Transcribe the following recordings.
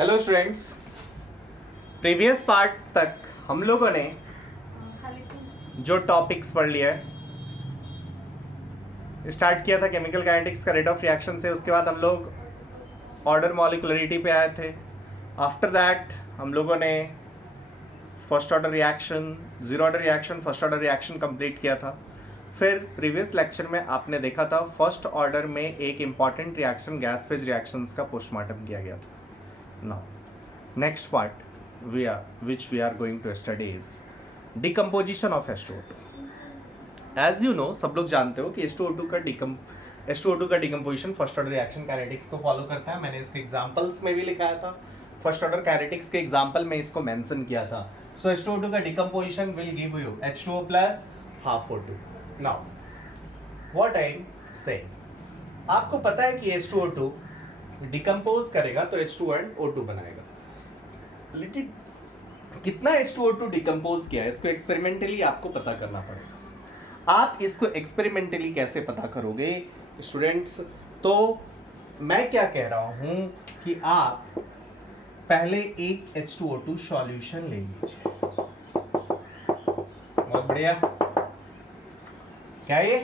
Hello students, previous part तक हम लोगों ने जो टॉपिक्स पढ़ लिया है, स्टार्ट किया था केमिकल काइनेटिक्स का रेट ऑफ रिएक्शन से। उसके बाद हम लोग ऑर्डर मॉलिक्युलरिटी पे आए थे। आफ्टर दैट हम लोगों ने first order reaction, zero order reaction, first order reaction complete किया था। फिर प्रीवियस लेक्चर में आपने देखा था फर्स्ट ऑर्डर में एक important reaction gas phase reactions का पोस्टमार्टम किया गया था। Now next part which we are going to study is decomposition of H2O2. As you know, सब लोग जानते हो कि H2O2 का decomposition first order reaction kinetics को फॉलो करता है। मैंने इसके एग्जांपल्स में भी लिखाया था, फर्स्ट ऑर्डर काइनेटिक्स के एग्जांपल में इसको मेंशन किया था। सो H2O2 का decomposition will give you H2O plus half O2. Now what I am saying, आपको पता है कि H2O2 डिकम्पोज करेगा तो H2 एंड O2 बनाएगा, लेकिन कितना H2O2 डिकम्पोज किया है इसको एक्सपेरिमेंटली आपको पता करना पड़ेगा। आप इसको एक्सपेरिमेंटली कैसे पता करोगे स्टूडेंट्स? तो मैं क्या कह रहा हूं कि आप पहले एक H2O2 सॉल्यूशन ले लीजिए। बहुत बढ़िया। क्या ये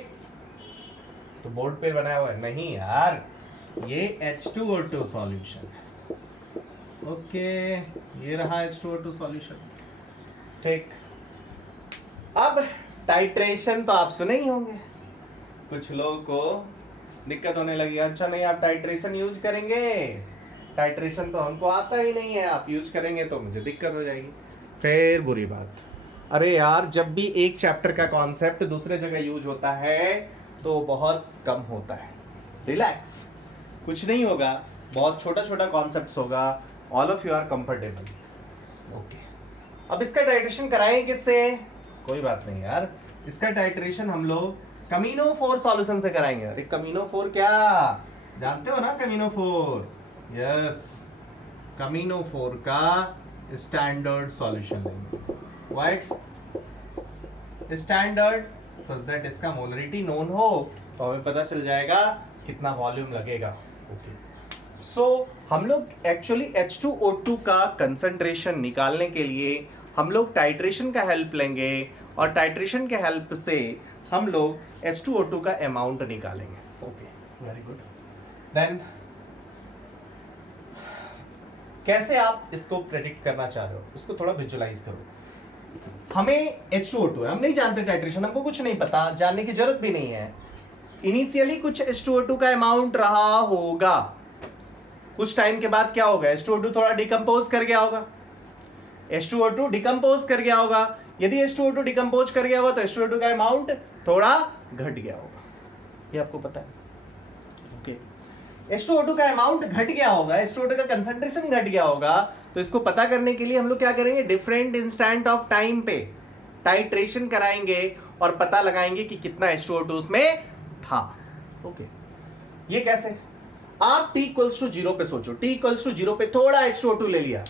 तो बोर्ड पे बनाया हुआ है? नहीं यार, ये H2O2 सॉल्यूशन है। ओके, ये रहा H2O2 सॉल्यूशन। ठीक, अब टाइट्रेशन तो आप सुने ही होंगे। कुछ लोगों को दिक्कत होने लगी, अच्छा नहीं आप टाइट्रेशन यूज करेंगे, टाइट्रेशन तो हमको आता ही नहीं है, आप यूज करेंगे तो मुझे दिक्कत हो जाएगी। फिर बुरी बात। अरे यार, जब भी एक चैप्टर का कॉन्सेप्ट दूसरे जगह यूज होता है तो बहुत कम होता है। रिलैक्स, कुछ नहीं होगा, बहुत छोटा छोटा कॉन्सेप्ट होगा। All of you are comfortable. Okay, अब इसका टाइट्रेशन कराएं किससे? कोई बात नहीं यार, इसका टाइट्रेशन हम लोग Camino4 सॉल्यूशन से कराएंगे। अरे Camino4 क्या जानते हो ना? Camino4, यस, Camino4 का स्टैंडर्ड सॉल्यूशन लेंगे। What's standard? सच दैट इसका मोलरिटी नोन हो तो हमें पता चल जाएगा कितना वॉल्यूम लगेगा। ओके, सो हम लोग एक्चुअली H2O2 का कंसंट्रेशन निकालने के लिए हम लोग टाइट्रेशन का हेल्प लेंगे, और टाइट्रेशन के हेल्प से हम लोग H2O2 का अमाउंट निकालेंगे। Okay, very good. देन कैसे आप इसको प्रेडिक्ट करना चाह रहे हो, इसको थोड़ा विजुअलाइज करो। हमें H2O2 है, हम नहीं जानते टाइट्रेशन, हमको कुछ नहीं पता, जानने की जरूरत भी नहीं है। इनिशियली कुछ H2O2 का अमाउंट रहा होगा, कुछ टाइम के बाद क्या होगा? H2O2 थोड़ा डिकम्पोज कर गया होगा, H2O2 डिकम्पोज कर गया होगा। यदि H2O2 डिकम्पोज कर गया होगा तो H2O2 का अमाउंट थोड़ा घट गया होगा, ये आपको पता है। ओके, H2O2 का अमाउंट घट गया होगा, H2O2 का कंसंट्रेशन घट गया होगा, तो इसको पता करने के लिए हम लोग क्या करेंगे? डिफरेंट इंस्टेंट ऑफ टाइम पे टाइट्रेशन कराएंगे और पता लगाएंगे कि कितना H2O2 उसमें था। ओके, ये कैसे? आप t इक्वल्स टू 0 पे सोचो, t इक्वल्स टू 0 पे थोड़ा H2O2 ले लिया,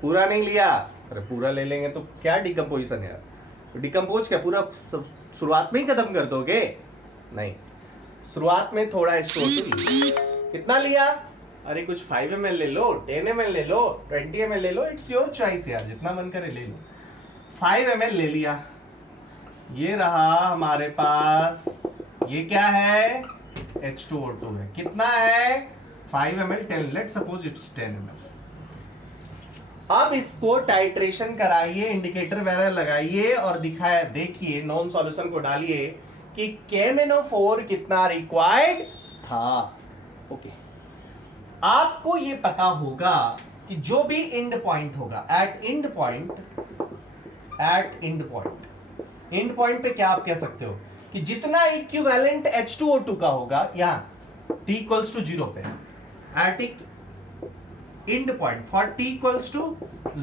पूरा नहीं लिया। अरे पूरा ले लेंगे तो क्या डिकम्पोजिशन है? डिकम्पोज क्या पूरा शुरुआत में ही खत्म कर दोगे? नहीं, शुरुआत में थोड़ा H2O2 लिया। कितना लिया? अरे कुछ 5 ml ले लो, 10 ml ले लो, 20 ml ले लो, इट्स योर चॉइस यार, जितना मन करे ले लो। 5 ml ले लिया, ये रहा हमारे पास, ये क्या है? H2O2 है। कितना है? 5 ml, 10, let's suppose it's 10 ml। अब इसको टाइट्रेशन कराइए, इंडिकेटर वगैरह लगाइए और दिखाए, देखिए नॉन सॉल्यूशन को डालिए कि Camino4 कितना रिक्वायर्ड था। ओके, आपको ये पता होगा कि जो भी एंड पॉइंट होगा, एट एंड पॉइंट पे क्या आप कह सकते हो कि जितना इक्विवेलेंट H2O2 का होगा, यहां t इक्वल्स टू 0 पे, at end point for t equals to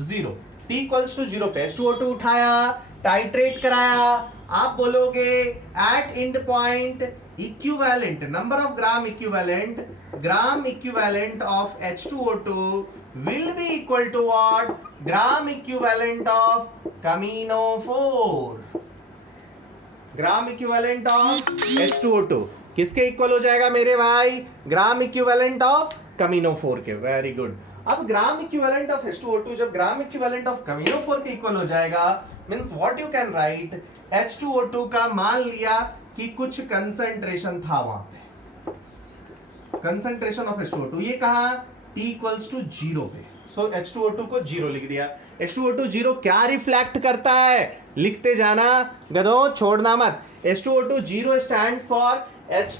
0, t equals to 0 पे H2O2 उठाया, टाइट्रेट कराया, आप बोलोगे at end point equivalent number of gram equivalent of H2O2 will be equal to what? Gram equivalent of Camino4, gram equivalent of H2O2 किसके equal हो जाएगा मेरे भाई? ग्राम इक्विवेलेंट ऑफ Camino4 के। Very good. अब ग्राम इक्विवेलेंट ऑफ H2O2 जब ग्राम equivalent of KaminoFor के equal हो जाएगा, means what you can write, H2O2 का मान लिया कि कुछ कंसंट्रेशन था वहां पे, कंसंट्रेशन ऑफ H2O2 ये कहा T इक्वल्स टू 0 पे, सो H2O2 को 0 लिख दिया। H2O2 0 क्या रिफ्लेक्ट करता है, लिखते जाना गधो, छोड़ना मत। H2O2 0 stands for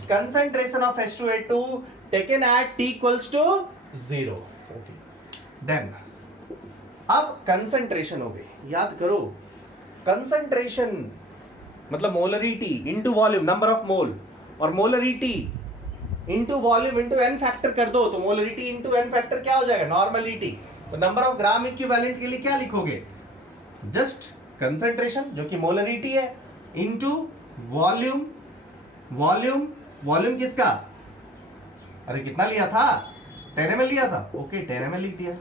concentration of H2O2 taken at T equals to 0. Okay. Then अब कंसंट्रेशन हो गई, याद करो कंसंट्रेशन मतलब molarity into volume, number of mole, और molarity into volume into n factor कर दो तो मोलरिटी इंटू एन फैक्टर क्या हो जाएगा, नॉर्मलिटी। तो नंबर ऑफ ग्राम इक्विवेलेंट के लिए क्या लिखोगे, जस्ट कंसंट्रेशन जो कि मोलरिटी है इंटू वॉल्यूम, वॉल्यूम वॉल्यूम किसका, अरे कितना लिया था, 10 ml लिया था, ओके 10 ml लिख दिया,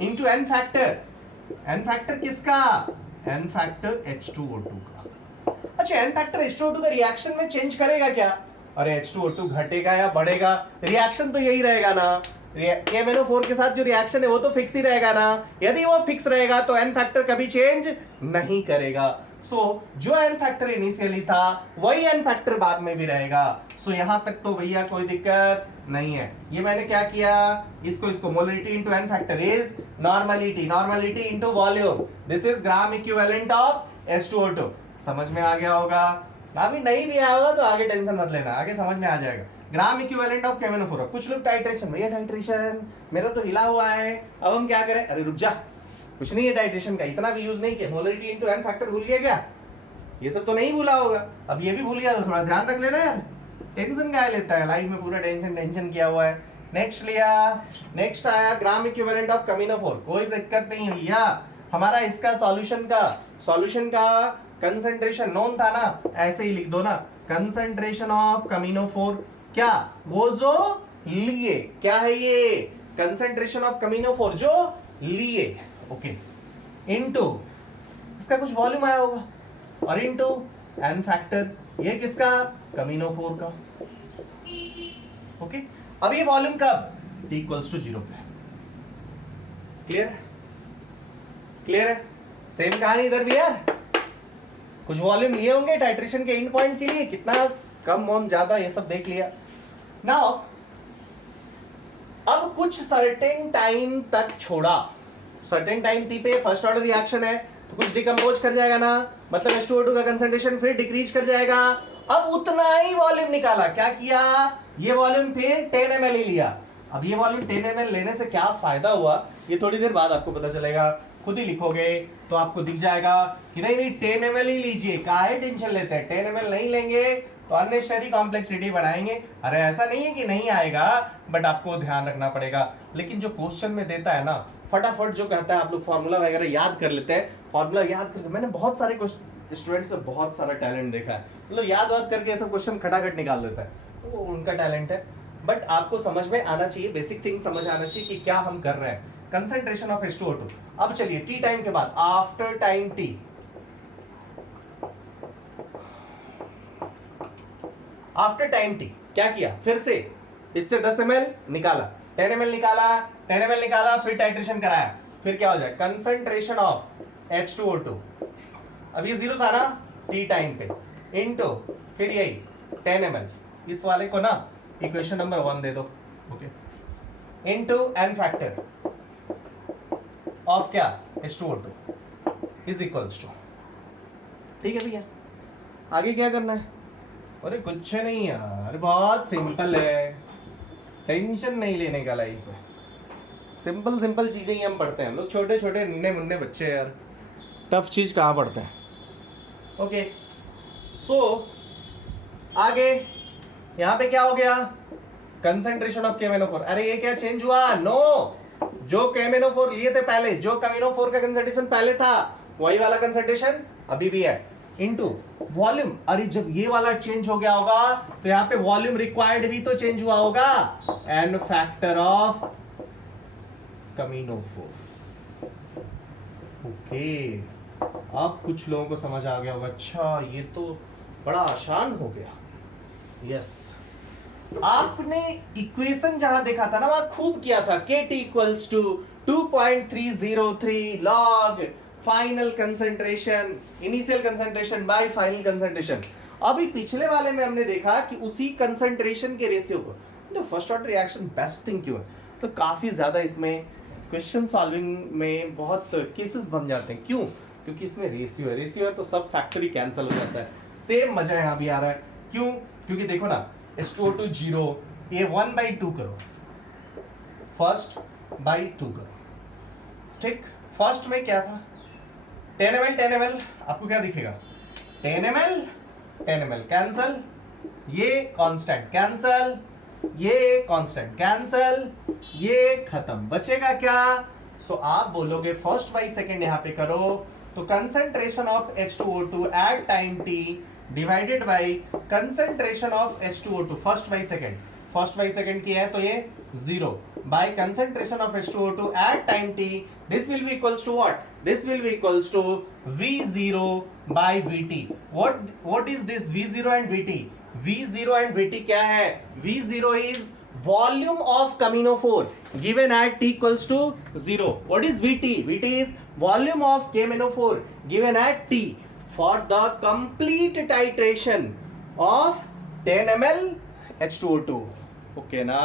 into n factor, n factor किसका, एन फैक्टर H2O2 का। अच्छा एन फैक्टर H2O2 का रिएक्शन में चेंज करेगा क्या, अरे H2O2 घटेगा या बढ़ेगा, रिएक्शन तो यही रहेगा ना, KMnO4 के साथ जो रिएक्शन है वो तो फिक्स ही रहेगा ना, यदि वो फिक्स रहेगा तो एन फैक्टर कभी चेंज नहीं करेगा। सो जो एन फैक्टर इनिशियली था वही एन फैक्टर बाद में भी रहेगा। सो यहां तक तो भैया कोई दिक्कत नहीं है। ये मैंने क्या किया, इसको molarity into n factor is normality, normality into volume, this is gram equivalent of H2O2। समझ में आ गया होगा, अभी नहीं भी आया होगा तो आगे टेंशन मत लेना, आगे समझ में आ जाएगा। ग्राम इक्विवेलेंट ऑफ KMnO4। कुछ लोग टाइट्रेशन, भैया टाइट्रेशन मेरा तो हिला हुआ है, अब हम क्या करें, अरे रुक जा, कुछ नहीं है टाइट्रेशन का, इतना भी यूज नहीं किया, मोलरिटी इंटू एन फैक्टर भूल गया क्या, ये सब तो नहीं भूला होगा, अब ये भी भूल गया तो थोड़ा ध्यान रख लेना यार, टेंशन क्या लेता है, लाइफ में पूरा टेंशन किया हुआ है। नेक्स्ट लिया, नेक्स्ट आया ग्राम इक्विवेलेंट ऑफ KaminoFor, कोई दिक्कत नहीं है भैया, हमारा इसका सॉल्यूशन का कंसंट्रेशन नोन था ना, ऐसे ही लिख दो ना, कंसंट्रेशन ऑफ KaminoFor क्या, वो जो लिए, क्या है ये, कंसंट्रेशन ऑफ KaminoFor जो लिए, ओके, इनटू इसका कुछ वॉल्यूम आया होगा और इनटू एन फैक्टर, ये किसका, KaminoFor का, ओके। अब ये वॉल्यूम कब, T इक्वल्स टू 0 पे, क्लियर है, सेम कहानी इधर भी यार, कुछ वॉल्यूम लिए होंगे टाइट्रेशन के एंड पॉइंट के लिए, कितना कम वॉम ज्यादा ये सब देख लिया। नाउ अब कुछ सर्टेन टाइम तक छोड़ा, सर्टेन टाइम टी पे फर्स्ट ऑर्डर रिएक्शन है तो कुछ डिकम्पोज कर जाएगा ना, मतलब H2O2 का कंसंट्रेशन फिर डिक्रीज कर जाएगा। अब उतना ही वॉल्यूम निकाला, क्या किया, ये वॉल्यूम थे 10 ml ही लिया। अब ये वॉल्यूम 10 ml लेने से क्या फायदा हुआ, ये थोड़ी देर बाद आपको पता चलेगा, खुद ही लिखोगे तो आपको दिख जाएगा कि नहीं 10 ml ही लीजिए, काहे टेंशन लेते हैं, 10 ml नहीं लेंगे तो अननेसेसरी कॉम्प्लेक्सिटी बढ़ाएंगे। अरे ऐसा नहीं है कि नहीं आएगा, बट आपको ध्यान रखना पड़ेगा। लेकिन जो क्वेश्चन में देता है ना, फटाफट जो कहता है, आप लोग फॉर्मूला वगैरह याद कर लेते हैं, फॉर्मूला याद करके, मैंने बहुत सारे स्टूडेंट्स से बहुत सारा टैलेंट देखा है, मतलब याद करके सब क्वेश्चन खटाखट निकाल देता है, तो वो उनका टैलेंट है, बट आपको समझ में आना चाहिए, बेसिक थिंग समझ आना चाहिए कि क्या हम कर रहे हैं। Concentration of H2O2। अब चलिए टी टाइम के बाद, after time T, after time T क्या किया, फिर से इससे 10 ml निकाला, 10 ml निकाला, 10 ml निकाला, फिर टाइट्रेशन कराया, फिर क्या हो जाए, कंसंट्रेशन ऑफ H2O2, अब ये 0 था ना टी टाइम पे, इनटू फिर यही 10 ml, इस वाले को ना इक्वेशन नंबर 1 दे दो, okay, into n factor of क्या, H2O2 इज इक्वल्स टू, ठीक है भैया, आगे क्या करना है, अरे कुछ नहीं यार, बहुत सिंपल है, टेंशन नहीं लेने का लाइफ में, सिंपल चीजें ही हम पढ़ते हैं, लोग छोटे छोटे नन्हे मुन्ने बच्चे यार, टफ चीज कहाँ पढ़ते हैं। ओके, सो आगे यहाँ पे क्या हो गया, कंसंट्रेशन ऑफ KMnO4, अरे ये क्या चेंज हुआ, नो, जो KMnO4 लिए थे पहले, जो KaminoFor का कंसंट्रेशन पहले था वही वाला कंसंट्रेशन अभी भी है, इनटू वॉल्यूम, अरे जब ये वाला चेंज हो गया होगा तो यहाँ पे वॉल्यूम रिक्वायर्ड भी तो चेंज हुआ होगा, n factor of KaminoFor, okay. अब कुछ लोगों को समझ आ गया होगा, अच्छा ये तो बड़ा आसान हो गया, यस। आपने इक्वेशन जहां देखा था ना वहां खूब किया था, KT equals to 2.303 log final concentration, initial concentration by final concentration. अभी पिछले वाले में हमने देखा कि उसी कंसंट्रेशन के रेशियो को, तो first order reaction best thing क्यों है? तो काफी ज्यादा इसमें क्वेश्चन सॉल्विंग में बहुत केसेस बन जाते हैं। क्यों? क्योंकि इसमें रेशियो है तो सब फैक्टरी कैंसिल हो जाता है। सेम मजा यहाँ भी आ रहा है। क्यों? क्योंकि देखो ना, H2O2 0, ये 1/2 करो, फर्स्ट बाई 2 करो, ठीक। फर्स्ट में क्या था? 10 ml, आपको क्या दिखेगा? 10 ml कैंसल, ये कांस्टेंट कैंसल, ये कांस्टेंट कैंसल, ये खत्म, बचेगा क्या? सो आप बोलोगे फर्स्ट बाई सेकेंड यहां पे करो, तो concentration of H2O2 at time t divided by concentration of H2O2 first by second की है तो ये 0 by concentration of H2O2 at time t, this will be equals to what? This will be equals to V0 by VT। What is this V0 and VT? V0 and VT क्या है? V0 is volume of KMnO4 given at t equals to 0. What is VT? VT is volume of KMnO4 given at t for the complete titration of 10 ml H2O2. Okay ना?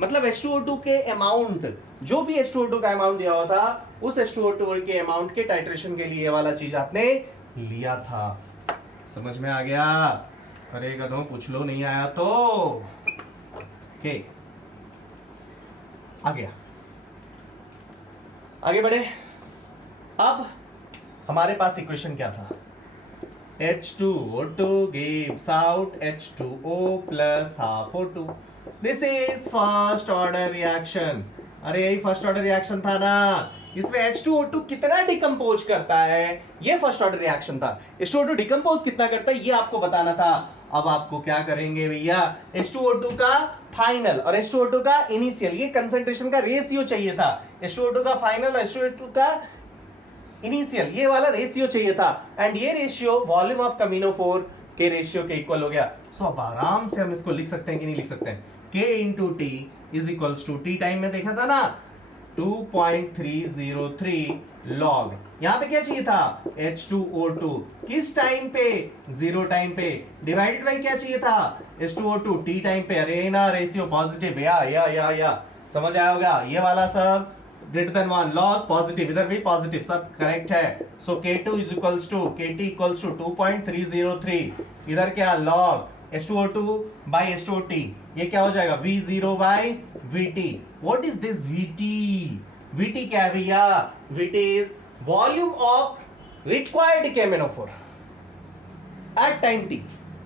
मतलब H2O2 के amount, जो भी H2O2 का amount दिया हुआ था, उस H2O2 के अमाउंट के टाइट्रेशन के लिए ये वाला चीज आपने लिया था। समझ में आ गया? अरे गधों पूछ लो, नहीं आया तो ओके। आ गया, आगे बढ़े। अब हमारे पास इक्वेशन क्या था? H2O2 gives out H2O plus half O2. This is first order reaction. अरे यही फर्स्ट ऑर्डर रिएक्शन था ना। इसमें H2O2 कितना डिकम्पोज करता है, ये फर्स्ट ऑर्डर रिएक्शन था। H2O2 डिकम्पोज कितना करता है ये आपको बताना था। अब आपको क्या करेंगे भैया, H2O2 का फाइनल और H2O2 का इनिशियल, ये कंसंट्रेशन का रेशियो चाहिए था। H2O2 का फाइनल और H2O2 का इनिशियल, ये वाला रेशियो चाहिए था, एंड ये रेशियो वॉल्यूम ऑफ KMnO4 के रेशियो के इक्वल हो गया। सो अब आराम से हम इसको लिख सकते हैं कि नहीं लिख सकते हैं? K into T is equals to, T time में देखा था ना 2.303 लॉग, यहां पे क्या चाहिए था? H2O2 किस टाइम पे? 0 टाइम पे, डिवाइडेड बाय क्या चाहिए था? H2O2 T टाइम पे। अरे ना रेशियो पॉजिटिव, या समझ आया होगा? ये वाला सब ग्रेटर देन 1, लॉग पॉजिटिव, इधर भी पॉजिटिव, सब करेक्ट है। So K2 is equals to, KT equals to 2.303, इधर क्या? लॉग H2O2 बाय H2OT, ये क्या हो जाएगा? V0 by VT। What is this VT? VT क्या है भैया? VT is volume of required KMnO4 at time t।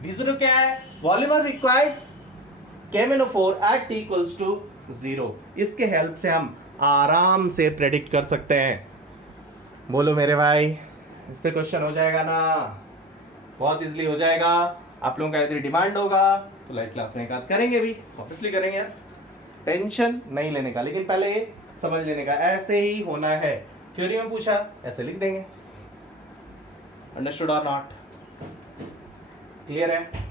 V0 क्या है? Volume of required KMnO4 at t equals to 0। इसके हेल्प से हम आराम से प्रेडिक्ट कर सकते हैं। बोलो मेरे भाई, इस पे क्वेश्चन हो जाएगा ना? बहुत इजीली हो जाएगा। आप लोगों का यदि डिमांड होगा तो लाइव क्लास में एक आध करेंगे भी, ऑब्वियसली करेंगे यार, टेंशन नहीं लेने का, लेकिन पहले ये समझ लेने का ऐसे ही होना है। थ्योरी में पूछा ऐसे लिख देंगे। अंडरस्टूड और नॉट? क्लियर है?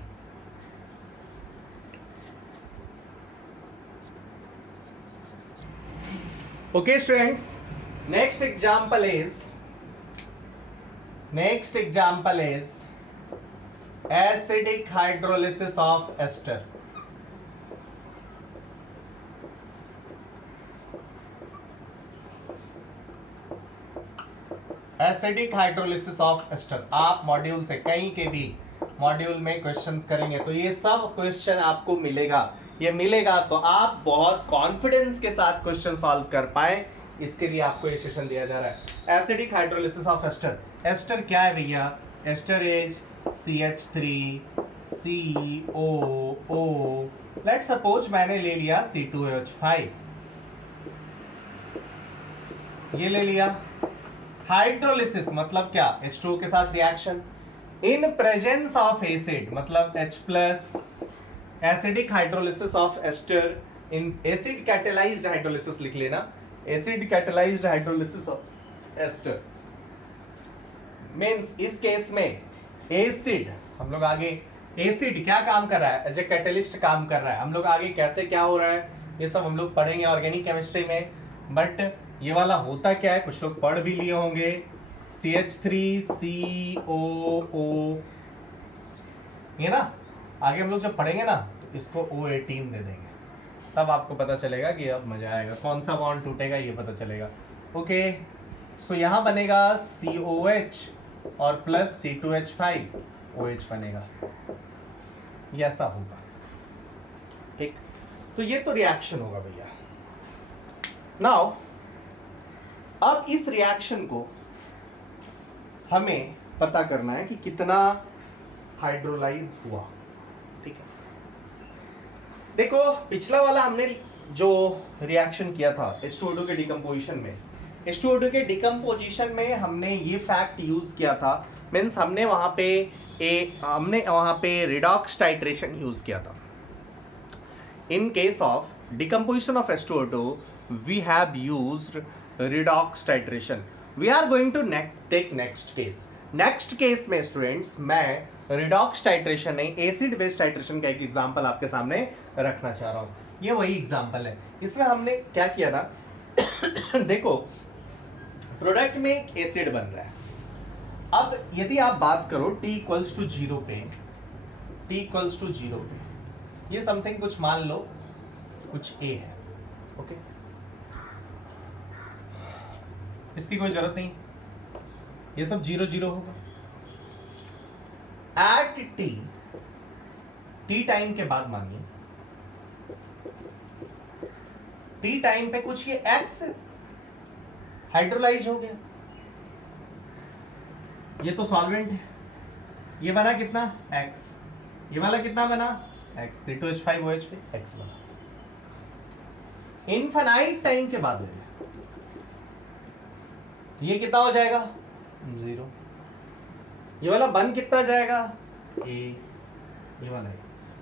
Okay students, next example is acidic hydrolysis of ester. Acidic hydrolysis of ester, आप मॉड्यूल से कहीं के भी मॉड्यूल में क्वेश्चंस करेंगे तो ये सब क्वेश्चन आपको मिलेगा। ये मिलेगा तो आप बहुत कॉन्फिडेंस के साथ क्वेश्चन सॉल्व कर पाए, इसके लिए आपको ये सेशन दिया जा रहा है। Acidic hydrolysis of ester. Ester क्या है भैया? Ester is CH3COO। Let suppose मैंने ले लिया C2H5, ये ले लिया। हाइड्रोलिसिस मतलब क्या? H2O के साथ reaction in presence of acid, मतलब H+। Acidic hydrolysis of ester in acid catalysed hydrolysis लिख लेना, acid catalysed hydrolysis of ester means इस केस में एसिड, हम लोग आगे एसिड क्या काम कर रहा है? एज ए कैटलिस्ट काम कर रहा है। हम लोग आगे कैसे क्या हो रहा है ये सब हम लोग पढ़ेंगे ऑर्गेनिक केमिस्ट्री में। बट ये वाला होता क्या है कुछ लोग पढ़ भी लिए होंगे, CH3COO, ये ना आगे हम लोग जब पढ़ेंगे ना तो इसको O18 दे देंगे, तब आपको पता चलेगा कि अब मजा आएगा, कौन सा बॉन्ड टूटेगा ये पता चलेगा। ओके, सो यहाँ बनेगा COH और प्लस C2H5 OH बनेगा, ये ऐसा होगा। ठीक, तो ये तो रिएक्शन होगा भैया। नाउ अब इस रिएक्शन को हमें पता करना है कि कितना हाइड्रोलाइज हुआ। ठीक है, देखो पिछला वाला हमने जो रिएक्शन किया था H2O2 के डिकम्पोजिशन में, H2O2 के डिकम्पोजिशन में हमने ये फैक्ट यूज किया था, मीन्स हमने वहां पे रिडॉक्स टाइट्रेशन यूज किया था। In case of decomposition of H2O2 we have used redox titration. We are going to take next case. Next case में स्टूडेंट्स मैं रिडॉक्स टाइट्रेशन नहीं एसिड बेस टाइट्रेशन का एक एग्जांपल आपके सामने रखना चाह रहा हूं। ये वही एग्जांपल है, इसमें हमने क्या किया था देखो प्रोडक्ट में एक एसिड बन रहा है। अब यदि आप बात करो t इक्वल्स टू 0 पे, ये समथिंग कुछ मान लो कुछ A है, ओके, इसकी कोई जरूरत नहीं, ये सब 0 होगा। एट टी टाइम के बाद मानिए टी टाइम पे कुछ ये X हाइड्रोलाइज हो गया, ये तो सॉल्वेंट है, ये बना कितना X, ये वाला कितना बना X, C2H5OH पे X बना। इनफाइनाइट टाइम के बाद ये कितना हो जाएगा 0, ये वाला बन कितना जाएगा A, ये वाला है।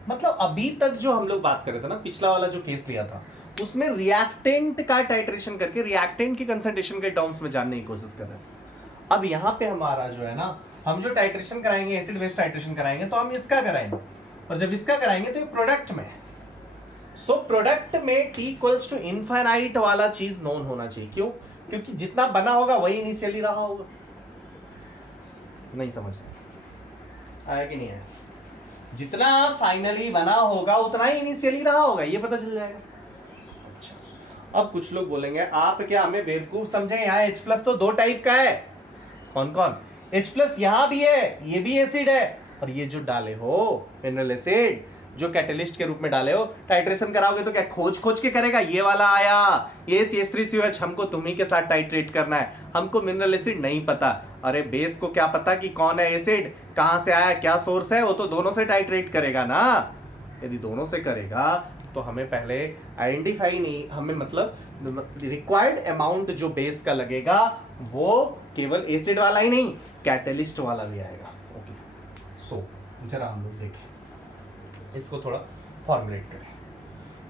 मतलब अभी तक जो हम लोग बात कर रहे थे ना, पिछला वाला जो केस लिया था उसमें रिएक्टेंट का टाइट्रेशन करके रिएक्टेंट की कंसंट्रेशन के टर्म्स में जानने की कोशिश कर रहे थे। अब यहाँ पे हमारा जो है ना, हम जो टाइट्रेशन कराएंगे एसिड बेस टाइट्रेशन कराएंगे तो हम इसका कराएंगे, और जब इसका कराएंगे तो ये प्रोडक्ट में, सो प्रोडक्ट में T इक्वल्स टू इनफाइनाइट वाला चीज नोन होना चाहिए। क्यों? क्योंकि जितना बना होगा वही इनिशियली रहा होगा। नहीं समझ आया कि नहीं आया? जितना फाइनली बना होगा उतना ही इनिशियली रहा होगा, ये पता चल जाएगा। अच्छा, अब कुछ लोग बोलेंगे आप क्या हमें बेवकूफ समझे, यहाँ H प्लस तो 2 टाइप का है। कौन कौन? H प्लस यहाँ भी है, ये भी एसिड है, और ये जो डाले हो मिनरल एसिड जो कैटलिस्ट के रूप में डाले हो, टाइट्रेशन कराओगे तो क्या खोज के करेगा, ये वाला आया ये CH3COH, हमको तुम्ही के साथ टाइट्रेट करना है, हमको मिनरल एसिड नहीं पता। अरे बेस को क्या पता कि कौन है एसिड, कहां से आया, क्या सोर्स है, वो तो दोनों से टाइट्रेट करेगा ना। यदि दोनों से करेगा तो हमें पहले आइडेंटिफाई नहीं, हमें मतलब रिक्वायर्ड अमाउंट जो बेस का लगेगा वो केवल एसिड वाला ही नहीं कैटलिस्ट वाला भी आएगा। ओके, सो जरा हम लोग देखें इसको, थोड़ा फॉर्मुलेट करें।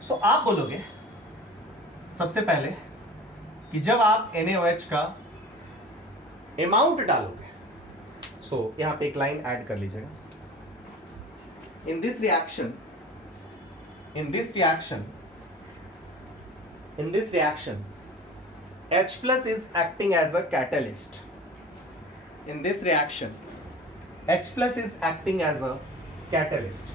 सो आप बोलोगे सबसे पहले कि जब आप NaOH का अमाउंट डालोगे, सो यहां पे एक लाइन ऐड कर लीजिएगा, in this reaction H plus is acting as a catalyst. In this reaction H plus is acting as a catalyst,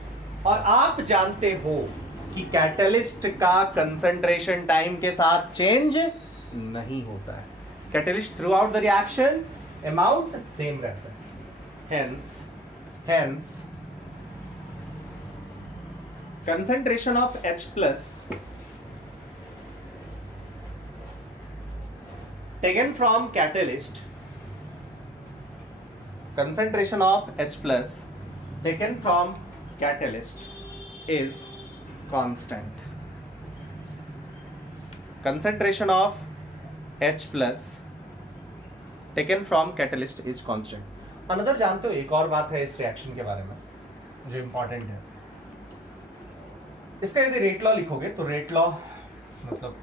और आप जानते हो कि कैटलिस्ट का कंसंट्रेशन टाइम के साथ चेंज नहीं होता है। Catalyst through out the reaction amount same रहता है, hence concentration of H plus taken from catalyst, concentration of H plus taken from catalyst is constant. Concentration of H plus taken from catalyst is constant. Another जानते हो एक और बात है इस reaction के बारे में जो इंपॉर्टेंट है, इसका यदि रेट लॉ लिखोगे तो रेट लॉ मतलब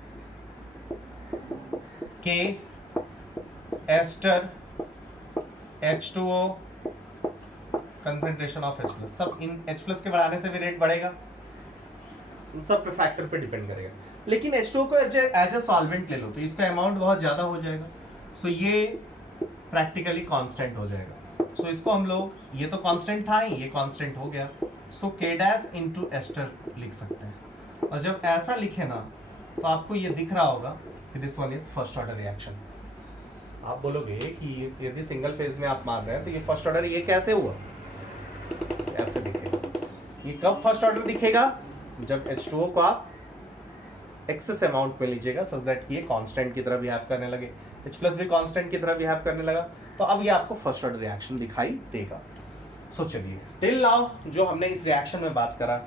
K ester H2O concentration of H plus, सब इन H प्लस के बढ़ाने से भी रेट बढ़ेगा, इन सब पे फैक्टर पे डिपेंड करेगा। लेकिन H2O को एज ए सॉल्वेंट ले लो तो इसका अमाउंट बहुत ज्यादा हो जाएगा, सो ये प्रैक्टिकली कांस्टेंट हो जाएगा। सो इसको हम लोग, ये तो कांस्टेंट था ही, ये कांस्टेंट हो गया, सो K डैश इंटू एस्टर लिख सकते हैं। और जब ऐसा लिखे ना तो आपको ये दिख रहा होगा कि this one is first order reaction. आप बोलोगे कि यदि सिंगल फेज में आप मान रहे हैं तो ये फर्स्ट ऑर्डर, ये कैसे हुआ, ऐसे दिखेगा। ये कब फर्स्ट ऑर्डर दिखेगा, जब H2O को आप एक्सेस अमाउंट पे लीजिएगा, सच दैट ये कांस्टेंट की तरह बिहेव करने लगे, H प्लस भी कांस्टेंट की तरह बिहेव करने लगा, तो अब ये आपको फर्स्ट ऑर्डर रिएक्शन दिखाई देगा। सो चलिए, टिल नाउ जो हमने इस रिएक्शन में बात करा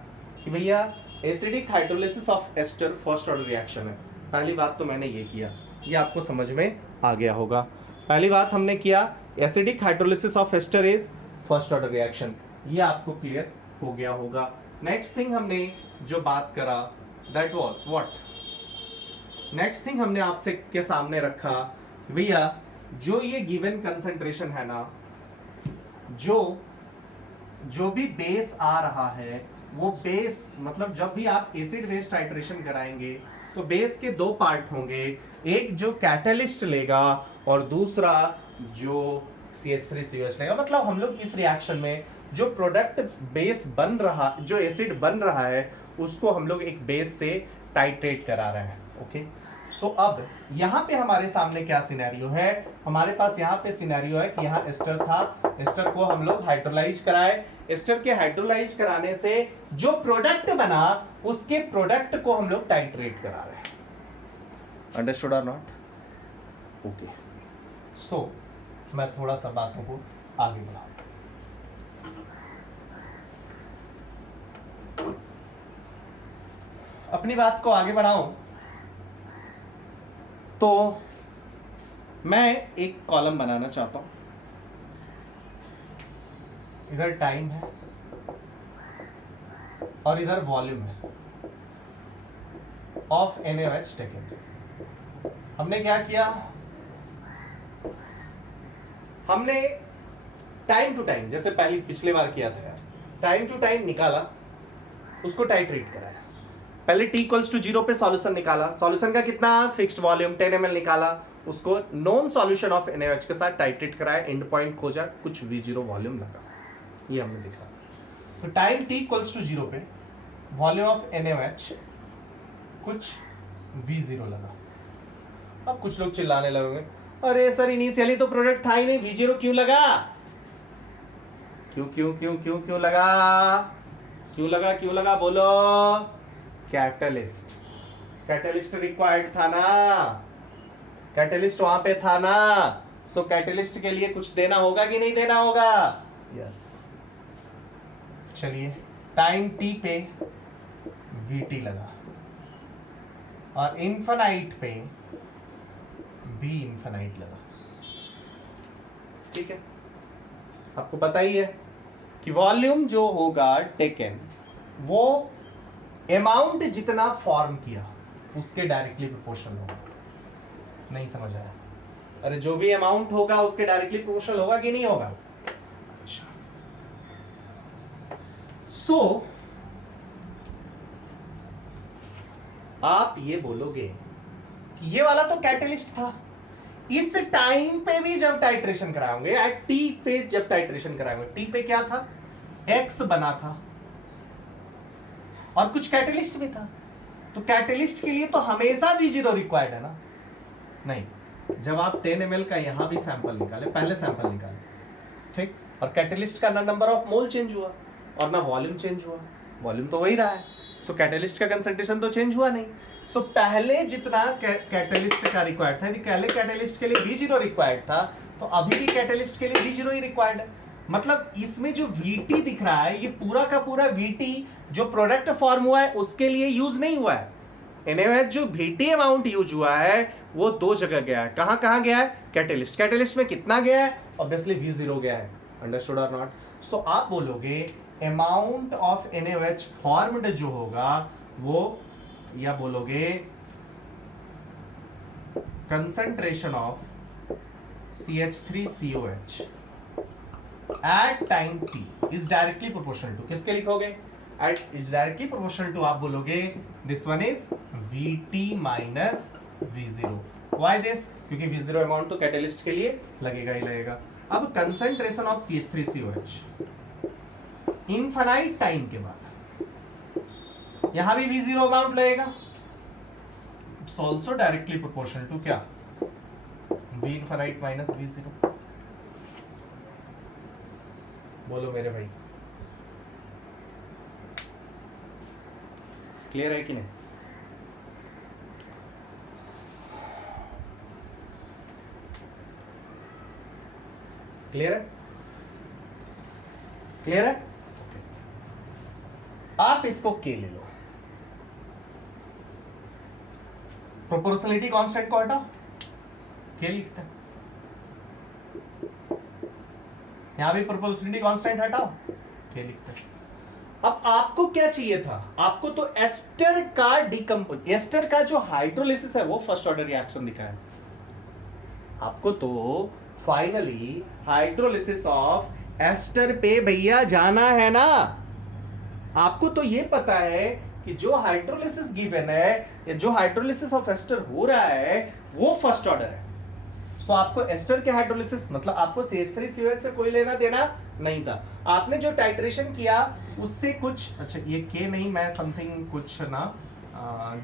कि भैया acidic hydrolysis of ester first order reaction है, पहली बात तो मैंने ये किया, ये आपको समझ में आ गया होगा। पहली बात हमने किया acidic hydrolysis of ester is first order reaction, ये आपको क्लियर हो गया होगा। नेक्स्ट थिंग हमने जो बात करा that was what, next thing हमने आपसे के सामने रखा भैया जो ये गिवन कंसंट्रेशन है ना, जो भी बेस आ रहा है वो बेस, मतलब जब भी आप एसिड बेस टाइट्रेशन कराएंगे तो बेस के दो पार्ट होंगे, एक जो कैटलिस्ट लेगा और दूसरा जो CH3COH लेगा। मतलब हम लोग इस रिएक्शन में जो प्रोडक्ट बेस बन रहा, जो एसिड बन रहा है उसको हम लोग एक बेस से टाइट्रेट करा रहे हैं। ओके, सो अब यहाँ पे हमारे सामने क्या सिनेरियो है, हमारे पास यहाँ पे सिनेरियो है कि यहाँ एस्टर था, एस्टर को हम लोग हाइड्रोलाइज कराए, एस्टर के हाइड्रोलाइज कराने से जो प्रोडक्ट बना उसके प्रोडक्ट को हम लोग टाइट्रेट करा रहे हैं। अंडरस्टूड और नॉट? ओके, सो मैं थोड़ा सा बातों को आगे बढ़ाऊं। अपनी बात को आगे बढ़ाऊं तो मैं एक कॉलम बनाना चाहता हूं, इधर टाइम है और इधर वॉल्यूम है ऑफ NaOH टेकन। हमने क्या किया, हमने टाइम टू टाइम, जैसे पहले पिछले बार किया था यार, टाइम टू टाइम निकाला, उसको टाइट्रेट कराया। पहले t इक्वल्स टू 0 पे सॉल्यूशन निकाला, सॉल्यूशन का कितना फिक्स्ड वॉल्यूम 10 ml निकाला, उसको नॉन सॉल्यूशन ऑफ NaOH के साथ टाइट्रेट कराया, एंड पॉइंट खोजा, कुछ V0 वॉल्यूम लगा, ये हमने देखा। तो टाइम t इक्वल्स टू 0 पे वॉल्यूम ऑफ NaOH कुछ V0 लगा। अब कुछ लोग चिल्लाने लगेंगे, अरे सर इनिशियली तो प्रोडक्ट था ही नहीं, V0 क्यों लगा, क्यों लगा बोलो। कैटलिस्ट, कैटलिस्ट रिक्वायर्ड था ना, कैटलिस्ट वहां पे था ना, सो कैटलिस्ट के लिए कुछ देना होगा कि नहीं देना होगा, यस। चलिए, टाइम t पे Vt लगा और इन्फिनाइट पे B इन्फिनाइट लगा। ठीक है, आपको पता ही है कि वॉल्यूम जो होगा टेकन वो अमाउंट जितना फॉर्म किया उसके डायरेक्टली प्रोपोर्शनल होगा। नहीं समझ आया? अरे जो भी अमाउंट होगा उसके डायरेक्टली प्रोपोर्शनल होगा कि नहीं होगा? अच्छा, सो आप ये बोलोगे कि ये वाला तो कैटलिस्ट था, इस टाइम पे भी जब टाइट्रेशन कराओगे, एट टी पे जब टाइट्रेशन कराओगे, टी पे क्या था, एक्स बना था और कुछ कैटलिस्ट भी था, तो कैटलिस्ट के लिए तो हमेशा V0 रिक्वायर्ड है ना? नहीं, जब आप 10 ml का यहां भी सैंपल निकाले, पहले सैंपल निकाले, ठीक, और कैटलिस्ट का ना नंबर ऑफ मोल चेंज हुआ और ना वॉल्यूम चेंज हुआ, वॉल्यूम तो वही रहा है, सो कैटलिस्ट का कंसंट्रेशन तो चेंज हुआ नहीं। सो पहले जितना कैटलिस्ट का रिक्वायर्ड था, यदि पहले कैटलिस्ट के लिए V0 रिक्वायर्ड था तो अभी भी कैटलिस्ट के लिए V0 ही रिक्वायर्ड है। मतलब इसमें जो Vt दिख रहा है, ये पूरा का पूरा Vt जो प्रोडक्ट फॉर्म हुआ है उसके लिए यूज नहीं हुआ है। NaOH जो Vt अमाउंट यूज हुआ है वो दो जगह गया है, कहां गया है, कैटलिस्ट, कैटलिस्ट में कितना गया है, ऑब्वियसली V0 गया है। अंडरस्टूड और नॉट? सो आप बोलोगे अमाउंट ऑफ NaOH फॉर्म्ड जो होगा वो, या बोलोगे concentration of CH3COH at time T is directly proportional to, किसके लिखोगे? At is directly proportional to, आप बोलोगे this one is Vt minus V0। Why this? क्योंकि V0 अमाउंट तो कैटलिस्ट के लिए लगेगा ही लगेगा। अब concentration of CH3COH infinite time के बाद यहां भी V0 अमाउंट लगेगा। It's also directly proportional to क्या? V infinite minus V0। बोलो मेरे भाई, क्लियर है कि नहीं? क्लियर है? क्लियर है? आप इसको के ले लो, प्रोपोर्शनलिटी कांस्टेंट को हटाओ, के लिखते हैं। यहां भी प्रोपोर्शनलिटी कांस्टेंट हटाओ, के लिखते हैं। अब आपको क्या चाहिए था? आपको तो एस्टर का डिकम्पोज, एस्टर का जो हाइड्रोलिसिस है वो फर्स्ट ऑर्डर रिएक्शन दिखा है। आपको तो फाइनली हाइड्रोलिसिस ऑफ एस्टर पे भैया जाना है ना। आपको तो ये पता है कि जो हाइड्रोलिसिस गिवन है या जो हाइड्रोलिसिस ऑफ एस्टर हो रहा है वो फर्स्ट ऑर्डर है। सो आपको एस्टर के हाइड्रोलिसिस मतलब आपको CH3COH से कोई लेना देना नहीं था। आपने जो टाइट्रेशन किया उससे कुछ, अच्छा ये के नहीं, मैं समथिंग कुछ ना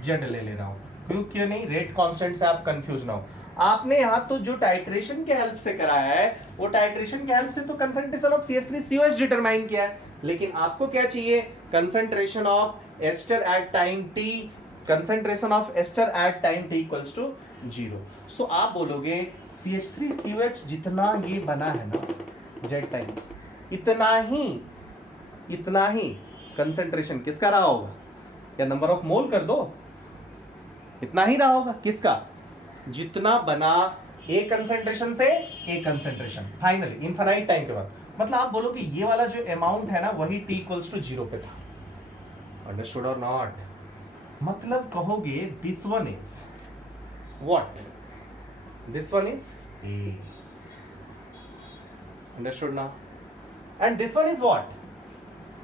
जेड ले रहा हूं, क्यों नहीं, रेट कांस्टेंट से आप कंफ्यूज ना हो। आपने यहां तो जो टाइट्रेशन के हेल्प से कराया है वो टाइट्रेशन के हेल्प से तो कंसंट्रेशन ऑफ CH3COH डिटरमाइन किया है, लेकिन आपको क्या चाहिए? Concentration of ester at time t, concentration of ester at time t equals to 0। So आप बोलोगे CH3COH जितना ये बना है ना Z टाइम्स, इतना ही कंसंट्रेशन किसका रहा होगा? या नंबर ऑफ मोल कर दो, इतना ही रहा होगा। किसका? जितना बना ए कंसंट्रेशन से ए कंसंट्रेशन फाइनली इनफाइनाइट टाइम के बाद। मतलब आप बोलो कि ये वाला जो अमाउंट है ना वही t इक्वल्स टू 0 पे था। अंडरस्टूड और नॉट? मतलब कहोगे this one is what? This one is A। Understood now? And this one is what?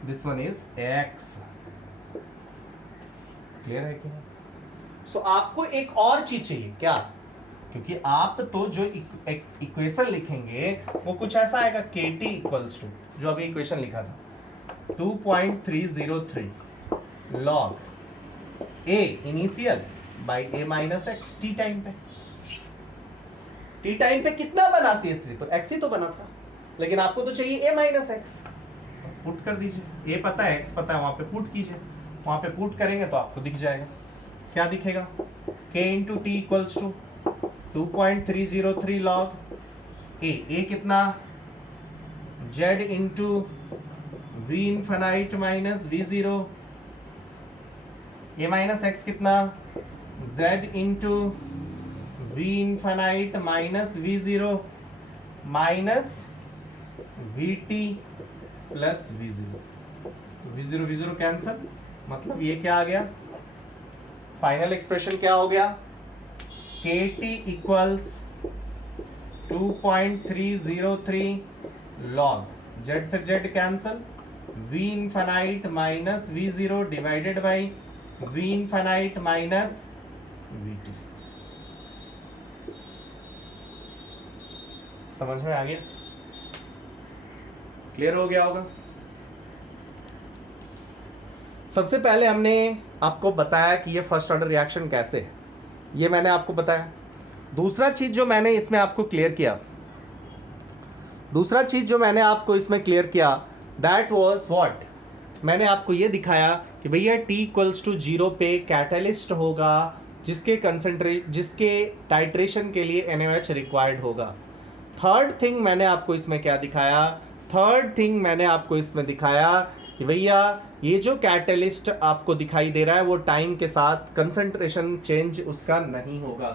This one is X। Clear है कि नहीं? So आपको एक और चीज चाहिए क्या? क्योंकि आप तो जो इक्वेशन लिखेंगे वो कुछ ऐसा आएगा, KT इक्वल्स टू जो अभी इक्वेशन लिखा था 2.303 log A initial by A minus x T time पे। टी टाइम पे कितना बना CH3? तो x ही तो बना था, लेकिन आपको तो चाहिए A माइनस एक्स। पुट कर दीजिए, A पता है, x पता है, वहां पे पुट कीजिए। वहां पे पुट करेंगे तो आपको दिख जाएगा, क्या दिखेगा? K into T equals to 2.303 log A कितना? Z into V infinite minus V0। A minus x कितना? Z into V infinite minus V0 minus VT plus V0। V0 cancel, मतलब ये क्या आ गया? फाइनल एक्सप्रेशन क्या हो गया? KT इक्वल्स 2.303 लॉग Z से Z cancel, V infinite minus V0 divided by V infinite minus VT। समझ में आ गया? क्लियर हो गया होगा? सबसे पहले हमने आपको बताया कि ये फर्स्ट ऑर्डर रिएक्शन कैसे है, ये मैंने आपको बताया। दूसरा चीज जो मैंने इसमें आपको क्लियर किया, दैट वाज व्हाट? मैंने आपको ये दिखाया कि भैया T इक्वल्स टू 0 पे कैटलिस्ट होगा जिसके टाइट्रेशन के लिए NaOH रिक्वायर्ड होगा। थर्ड थिंग मैंने आपको इसमें क्या दिखाया? कि भैया ये जो कैटलिस्ट आपको दिखाई दे रहा है वो टाइम के साथ कंसंट्रेशन चेंज उसका नहीं होगा।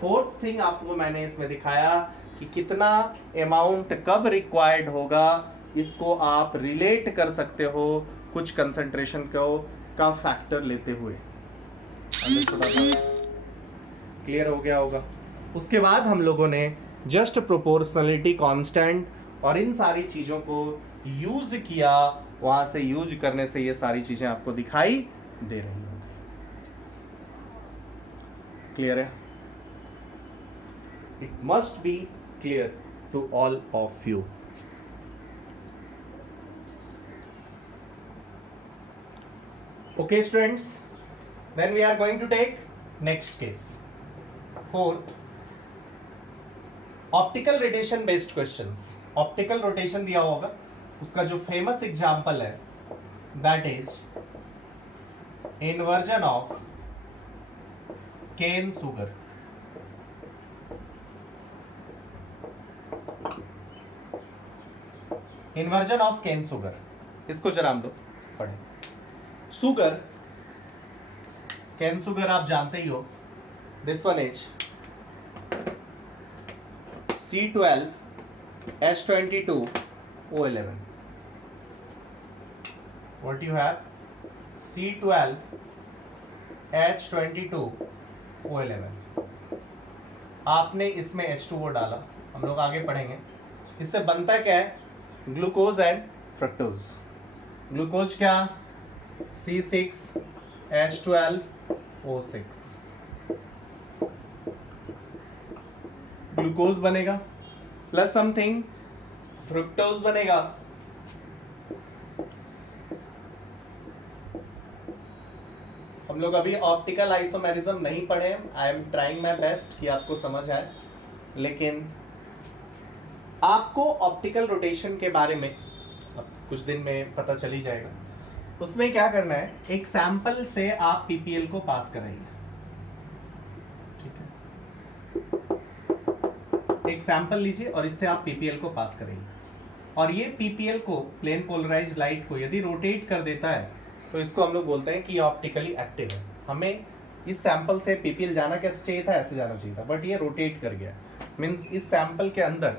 फोर्थ थिंग आपको मैंने इसमें दिखाया कि कितना अमाउंट कब रिक्वायर्ड होगा, इसको आप रिलेट कर सकते हो कुछ कंसंट्रेशन का फैक्टर लेते हुए। क्लियर हो गया होगा? उसके बाद हम लोगों ने जस्ट प्रोपोर्शनलिटी कांस्टेंट और इन सारी चीजों को यूज किया, वहां से यूज करने से ये सारी चीजें आपको दिखाई दे रही हैं। क्लियर है? It must be clear to all of you. Okay students, then we are going to take next case. Fourth, optical rotation based questions. Optical rotation दिया होगा, उसका जो फेमस एग्जांपल है that is inversion of cane sugar. Inversion of cane sugar, इसको जरा हम लोग पढ़ें। सुगर, केन सुगर आप जानते ही हो, this one is C12H22O11. What you have? C12H22O11. आपने इसमें H2O डाला, हम लोग आगे पढ़ेंगे। इससे बनता क्या है? Glucose and fructose. ग्लूकोज क्या? C6H12O6 ग्लूकोज बनेगा, प्लस समथिंग फ्रुक्टोज बनेगा, हम लोग अभी ऑप्टिकल आइसोमेरिज्म नहीं पढ़े। आई एम ट्राइंग माय बेस्ट कि आपको समझ आए, लेकिन आपको ऑप्टिकल रोटेशन के बारे में अब कुछ दिन में पता चल ही जाएगा। उसमें क्या करना है, एक सैंपल से आप पीपीएल को पास कराइए, ठीक है? एक सैंपल लीजिए और इससे आप पीपीएल को पास कराइए, और ये पीपीएल को, प्लेन पोलराइज्ड लाइट को यदि रोटेट कर देता है तो इसको हम लोग बोलते हैं कि ये ऑप्टिकली एक्टिव है। हमें इस सैंपल से पीपीएल जाना कैसे चाहिए था? ऐसे जाना चाहिए था, बट ये रोटेट कर गया। मींस इस सैंपल के अंदर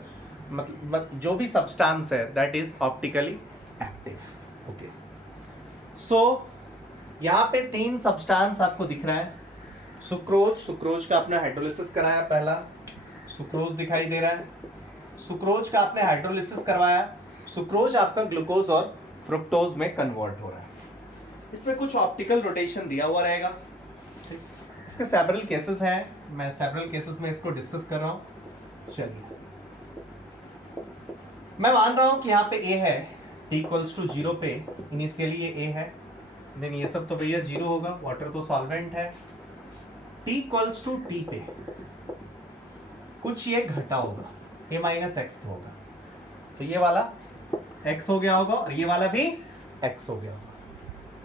मतलब जो भी सब्सटेंस है that is optically active. Okay, so यहाँ पे 3 सब्सटेंस आपको दिख रहा है। सुक्रोज, सुक्रोज का आपने हाइड्रोलिसिस कराया, पहला सुक्रोज दिखाई दे रहा है। सुक्रोज का आपने हाइड्रोलिसिस करवाया, सुक्रोज आपका ग्लूकोज और फ्रुक्टोज में कन्वर्ट हो रहा है। इसमें कुछ ऑप्टिकल रोटेशन दिया हुआ रहेगा, ठीक? इसके सेवरल केसेस हैं, मैं सेवरल केसेस में इसको डिस्कस कर रहा हूँ। चलिए, मैं मान रहा हूं कि यहाँ पे A है, T इक्वल्स टू 0 पे, इनिशियली ये A है, देन ये सब तो भैया 0 होगा, वाटर तो सॉल्वेंट है। T इक्वल्स टू T पे कुछ ये घटा होगा, A माइनस एक्स होगा, तो ये वाला x हो गया होगा और ये वाला भी x हो गया होगा।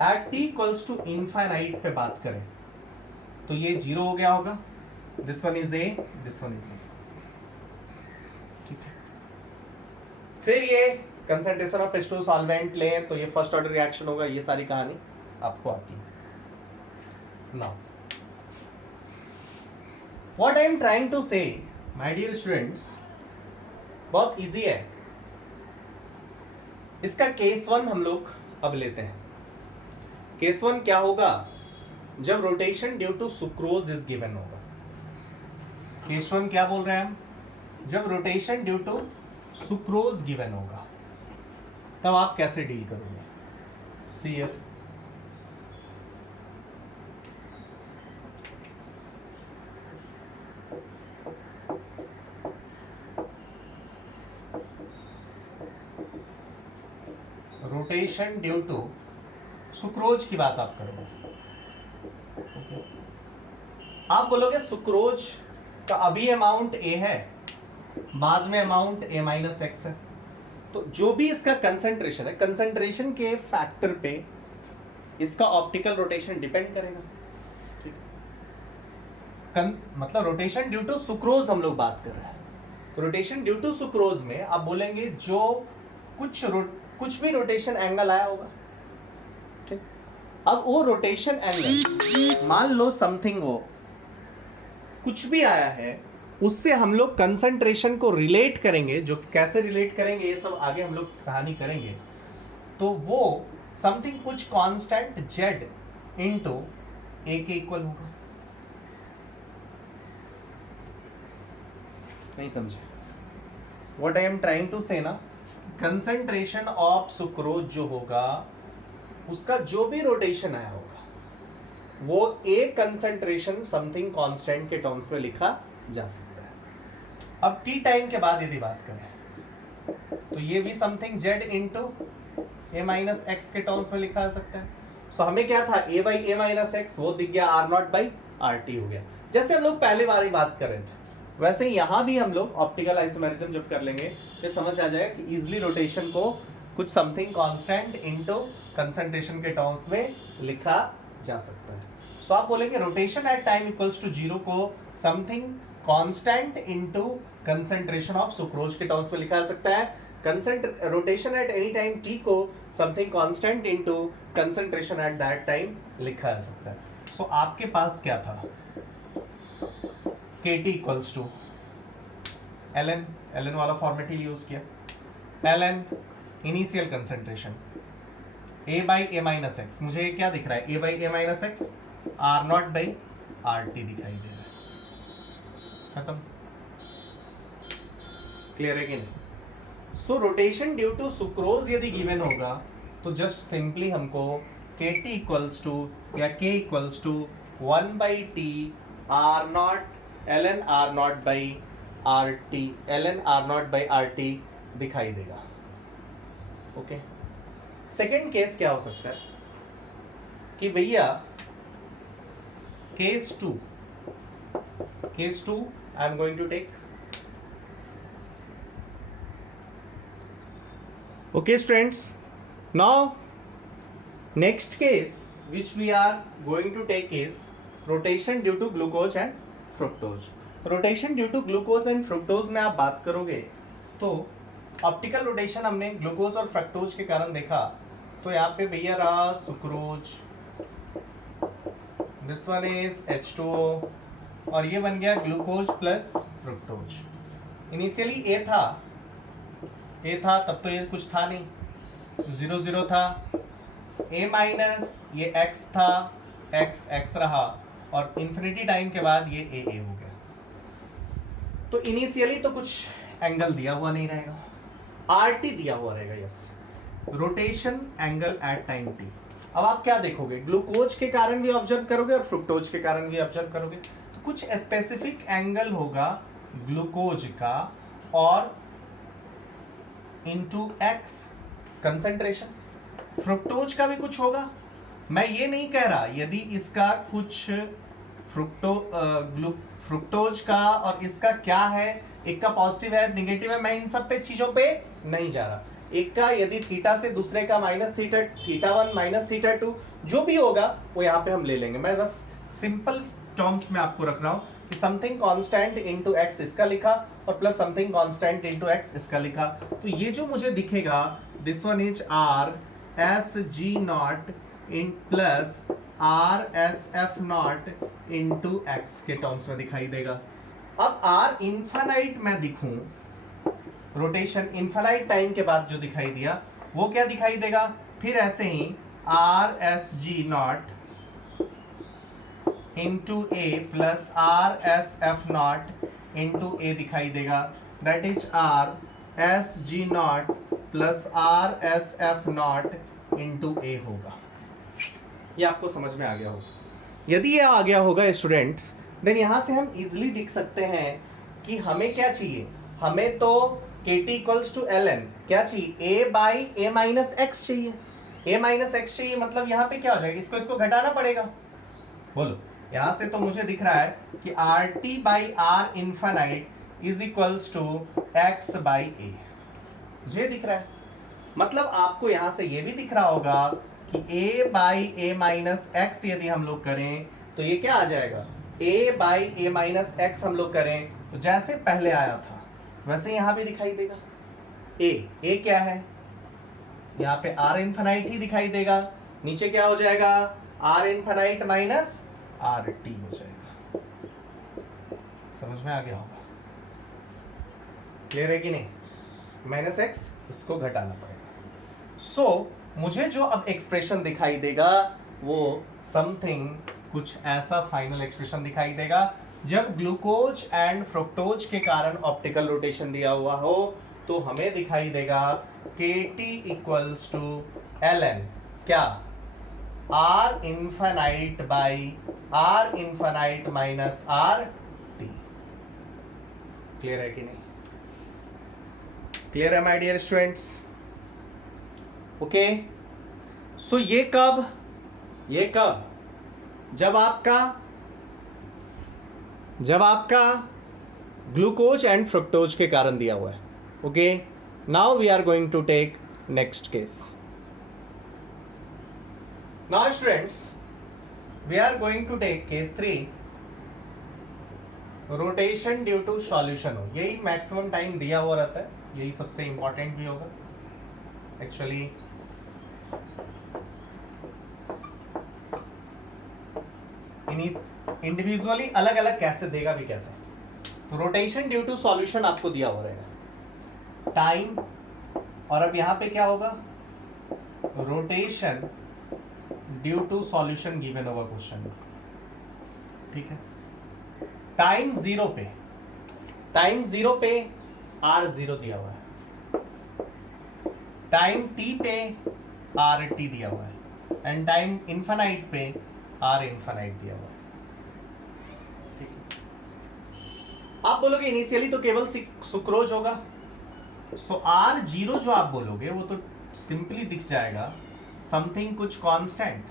At T equals to infinite पे बात करें तो ये 0 हो गया होगा, this one is A, this one is A, ठीक है? फिर ये कंसंट्रेशन ऑफ H2 सॉल्वेंट लें तो ये फर्स्ट ऑर्डर रिएक्शन होगा, ये सारी कहानी आपको आती है। Now what I am trying to say my dear students, बहुत इजी है। इसका केस 1 हम लोग अब लेते हैं। केस 1 क्या होगा? जब rotation due to sucrose is given होगा। केस 1 क्या बोल रहे हैं हम? जब rotation due to sucrose given होगा तब आप कैसे डील करोगे? See here, rotation due to sucrose की बात आप करोगे। आप बोलोगे सुक्रोज का अभी अमाउंट A है, बाद में अमाउंट A माइनस एक्स है, तो जो भी इसका कंसंट्रेशन है, कंसंट्रेशन के फैक्टर पे इसका ऑप्टिकल रोटेशन डिपेंड करेगा, ठीक? मतलब रोटेशन ड्यू टू सुक्रोज हम लोग बात कर रहे हैं। रोटेशन ड्यू टू सुक्रोज में आप बोलेंगे जो कुछ भी रोटेशन एंगल आया होगा, ठीक? अब वो रोटेशन एंगल, मान लो समथिंग हो, कुछ भी आया है, उससे हम लोग कंसंट्रेशन को रिलेट करेंगे। जो कैसे रिलेट करेंगे ये सब आगे हम लोग कहानी करेंगे। तो वो समथिंग कुछ कांस्टेंट z इनटू A के इक्वल होगा। नहीं समझे? What I am trying to say ना, कंसंट्रेशन ऑफ सुक्रोज जो होगा उसका जो भी रोटेशन आया होगा वो एक कंसंट्रेशन समथिंग कांस्टेंट के टर्म्स में लिखा जा सकता है। अब टी टाइम के बाद यदि बात करें तो ये भी something Z into A minus x के टर्म्स में लिखा जा सकता है। सो हमें क्या था, A by A minus x, वो दिख गया R naught by R T हो गया। जैसे हम लोग पहले बार ही बात कर रहे थे वैसे ही यहाँ भी हम लोग ऑप्टिकल आइसोमेरिज्म जब कर लेंगे तो समझ आ जाएगा कि इजिली रोटेशन को कुछ समथिंग कांस्टेंट इनटू कंसंट्रेशन के टर्म्स में लिखा जा सकता है। सो आप बोलेंगे rotation at time equals to 0 को something constant into concentration of sucrose के टर्म्स में लिखा जा सकता है। Rotation at any time t को something constant into concentration at that time लिखा जा सकता है। सो आपके पास क्या था, kt इक्वल्स टू ln वाला फॉर्मेट ही यूज किया, ln initial concentration a by A minus x, मुझे ये क्या दिख रहा है, a by A minus x R naught by R T दिखाई दे रहा है। खत्म, क्लियर है कि नहीं? So rotation due to sucrose यदि गिवन होगा तो जस्ट सिंपली हमको kt इक्वल्स टू या k equals to 1 by T R naught ln R naught by R T, ln R naught by R T दिखाई देगा। ओके, सेकेंड केस क्या हो सकता है कि भैया case two I am going to take, okay students, now next case which we are going to take is rotation due to glucose and fructose। rotation due to glucose and fructose में आप बात करोगे तो optical rotation हमने glucose और fructose के कारण देखा, तो यहाँ पे भैया रहा sucrose, this one is H2O और ये बन गया ग्लूकोज प्लस फ्रुक्टोज। इनिशियली ए था तब तो ये कुछ था नहीं, 0 0 था, a माइनस ये x था, x रहा और इंफिनिटी टाइम के बाद ये a हो गया। तो इनिशियली तो कुछ एंगल दिया हुआ नहीं रहेगा, RT दिया हुआ रहेगा, yes, rotation angle at time t। अब आप क्या देखोगे, ग्लूकोज के कारण भी ऑब्जर्व करोगे और फ्रुक्टोज के कारण भी ऑब्जर्व करोगे, तो कुछ स्पेसिफिक एंगल होगा ग्लूकोज का और इंटू एक्स कंसंट्रेशन, फ्रुक्टोज का भी कुछ होगा। मैं ये नहीं कह रहा यदि इसका कुछ फ्रुक्टोज का और इसका क्या है, एक का पॉजिटिव है नेगेटिव है, मैं इन सब पे चीजों पे नहीं जा रहा। एक का यदि थीटा से दूसरे का माइनस थीटा 1 माइनस थीटा 2 जो भी होगा वो यहाँ पे हम ले लेंगे। मैं बस सिंपल टर्म्स में आपको रख रहा हूँ कि समथिंग कांस्टेंट इनटू एक्स इसका लिखा और plus something constant into x इसका लिखा। तो ये जो मुझे दिखेगा this one is R S G not in plus R S F not into x के टर्म्स में दिखाई देगा। अब आर इनफाइनाइट में दिखूं, रोटेशन इनफाइनाइट टाइम के बाद जो दिखाई दिया वो क्या दिखाई देगा, फिर ऐसे ही R S G naught into A plus R S F naught into A दिखाई देगा, that is R S G naught plus R S F naught into A होगा। ये आपको समझ में आ गया होगा। यदि ये आ गया होगा स्टूडेंट्स, देन यहां से हम इजिली लिख सकते हैं कि हमें क्या चाहिए, हमें तो kt इक्वल्स टू ln क्या चाहिए, a by A minus x चाहिए, a माइनस एक्स चाहिए, मतलब यहाँ पे क्या हो जाएगा, इसको घटाना पड़ेगा। बोलो, यहां से तो मुझे दिख रहा है कि RT by R infinite is equals to x by A, मुझे दिख रहा है। मतलब आपको यहां से ये भी दिख रहा होगा कि a by A minus x यदि हम लोग करें तो ये क्या आ जाएगा, a by A minus x हम लोग करें तो जैसे पहले आया था वैसे यहां भी दिखाई देगा। a क्या है, यहाँ पे r इनफाइनाइट ही दिखाई देगा, नीचे क्या हो जाएगा, r इनफाइनाइट माइनस RT हो जाएगा। समझ में आ गया होगा, क्लियर है कि नहीं, माइनस एक्स इसको घटाना पड़ेगा। सो मुझे जो अब एक्सप्रेशन दिखाई देगा वो समथिंग कुछ ऐसा फाइनल एक्सप्रेशन दिखाई देगा जब ग्लूकोज एंड फ्रुक्टोज के कारण ऑप्टिकल रोटेशन दिया हुआ हो तो हमें दिखाई देगा KT इक्वल्स टू ln क्या R infinite by R infinite minus RT। Clear है कि नहीं? क्लियर है माय डियर स्टूडेंट्स? ओके, सो ये कब जब आपका ग्लूकोज एंड फ्रुक्टोज के कारण दिया हुआ है। Okay, now we are going to take next case. Now students we are going to take case 3, rotation due to solution हो। यही मैक्सिमम टाइम दिया हुआ रहता है, यही सबसे इंपॉर्टेंट भी होगा एक्चुअली। इंडिविजुअली अलग अलग कैसे देगा भी कैसे। तो रोटेशन ड्यू टू सॉल्यूशन आपको दिया हो रहेगा टाइम, और अब यहां पे क्या होगा, rotation due to solution given होगा क्वेश्चन में। ठीक है, टाइम जीरो पे R0 दिया हुआ है, टाइम t पे RT दिया हुआ है, एंड टाइम इन्फाइनाइट पे R इन्फाइनाइट दिया हुआ है। ठीक है, आप बोलोगे इनिशियली तो केवल सुक्रोज होगा, सो R0 जो आप बोलोगे वो तो सिंपली दिख जाएगा समथिंग कुछ कांस्टेंट।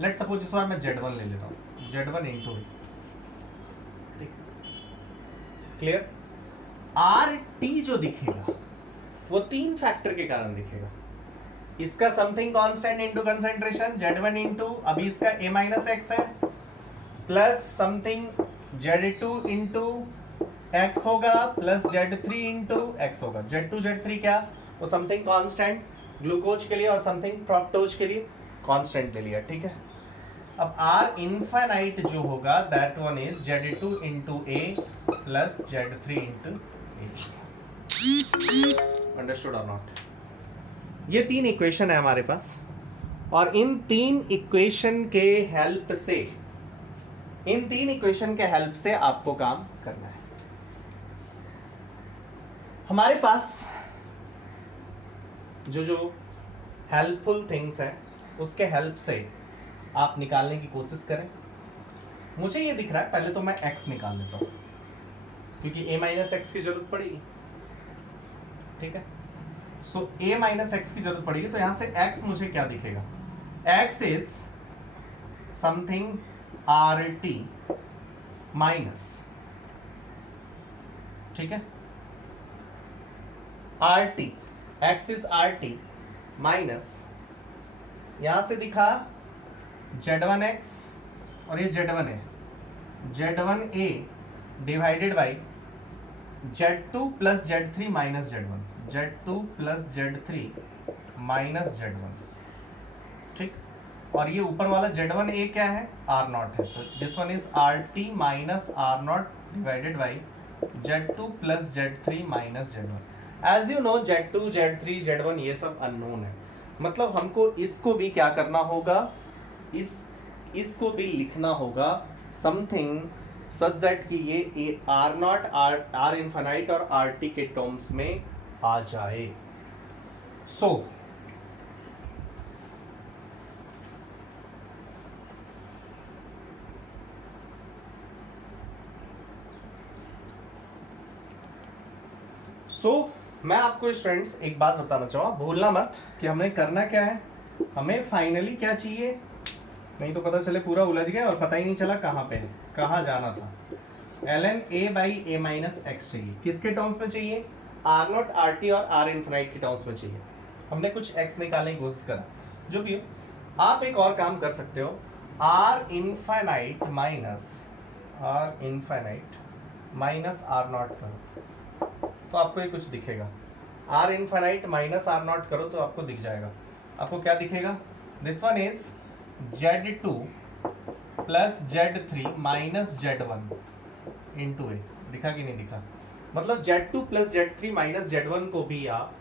लेट्स सपोज इस बार मैं Z1 ले लेता हूं, Z1 इंटू क्लियर। RT जो दिखेगा वो 3 फैक्टर के कारण दिखेगा। इसका something constant into concentration Z1 into अभी इसका A-X है, plus something Z2 into X होगा, प्लस Z3 इनटू X होगा। Z2 Z3 क्या, वो समथिंग कांस्टेंट ग्लूकोज के लिए और समथिंग फ्रक्टोज के लिए कांस्टेंट ले लिया। ठीक है, अब R इनफाइनाइट जो होगा that one is Z2 into A plus Z3 into A। Understood और नॉट? ये 3 इक्वेशन है हमारे पास, और इन 3 इक्वेशन के हेल्प से आपको काम करना है। हमारे पास जो हेल्पफुल थिंग्स है उसके हेल्प से आप निकालने की कोशिश करें। मुझे ये दिख रहा है, पहले तो मैं x निकाल लेता हूं क्योंकि A-X की जरूरत पड़ेगी। ठीक है, सो A-X की जरूरत पड़ेगी, तो यहां से x मुझे क्या दिखेगा, x is something RT minus, ठीक है, RT, x is RT minus, यहां से दिखा Z1X और ये Z1 है, Z1A divided by Z2 plus Z3 minus Z1, Z2 plus Z3 minus Z1। ठीक, और ये ऊपर वाला Z1A क्या है, R0 है, तो this one is RT minus R0 divided by Z2 plus Z3 minus Z1। As you know Z2 Z3 Z1 ये सब अननोन है, मतलब हमको इसको भी क्या करना होगा, इसको भी लिखना होगा समथिंग सच दैट कि ये R0 R इन्फाइनाइट और RT के टर्म्स में आ जाए। सो मैं आपको स्टूडेंट्स एक बात बताना चाहूँगा, भूलना मत कि हमने करना क्या है, हमें फाइनली क्या चाहिए, नहीं तो पता चले पूरा उलझ गया और पता ही नहीं चला कहाँ जाना था। ln A बाई A-X चाहिए, किसके टर्म्स में चाहिए, R0 RT और R इन्फिनाइट के टर्म्स में चाहिए। हमने कुछ x निकालने की कोशिश करा, जो भी हो। आप एक और काम कर सकते हो, R इन्फिनाइट माइनस R0 करो तो आपको ये कुछ दिखेगा। R इन्फिनाइट माइनस R0 करो तो आपको दिख जाएगा। आपको क्या दिखेगा, this one is Z2 plus Z3 minus Z1 into A। दिखा कि नहीं दिखा, मतलब Z2 plus Z3 minus Z1 को भी आप